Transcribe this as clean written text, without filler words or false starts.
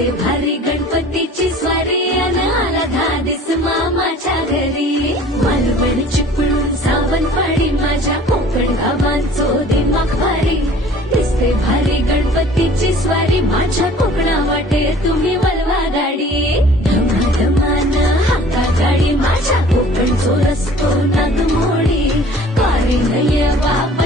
दिसते भारी गणपतीची स्वारी अन आला धादिस मामाच्या घरी मालवण चिपळूण सावंतवाडी माझ्या कोकण गावांचो दिमाग भारी दिसते भारी गणपतीची स्वारी माझ्या कोकणा वाटे तुम्ही वळवा गाडी धमाधमान हाका गाडी माझ्या कोकणचो रस्तो नागमोडी वारी नये वा